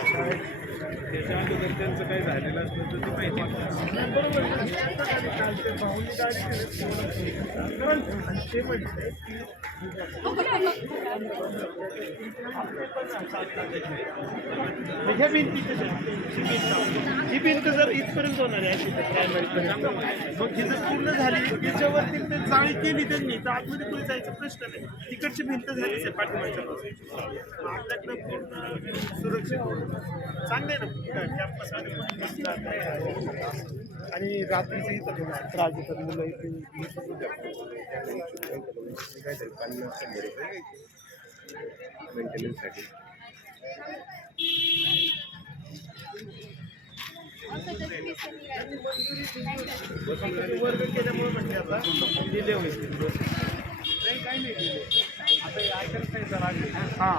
त्याच्या अगोदर त्यांचं काही झालेलं असलं तर ते माहिती बरोबर ते म्हणते ही भिंत जर इथपर्यंत होणार आहे मग ही जर पूर्ण झाली त्याच्यावरती ते जाळी केली त्यांनी तर आतमध्ये पुढे जायचा प्रश्न नाही. तिकडची भिंत झालीच आहे पाठीमागच्या बाजूला आपल्याकडे पूर्ण सुरक्षित चांगले ना कॅम्पस आणि रात्रीचं इथं थोडं त्रास देतात मुलं मेंटेनन्ससाठी वर्ग केल्यामुळे म्हणजे आता डिले होईल नाही काही नाही डिले आता आयकर काय लागले हां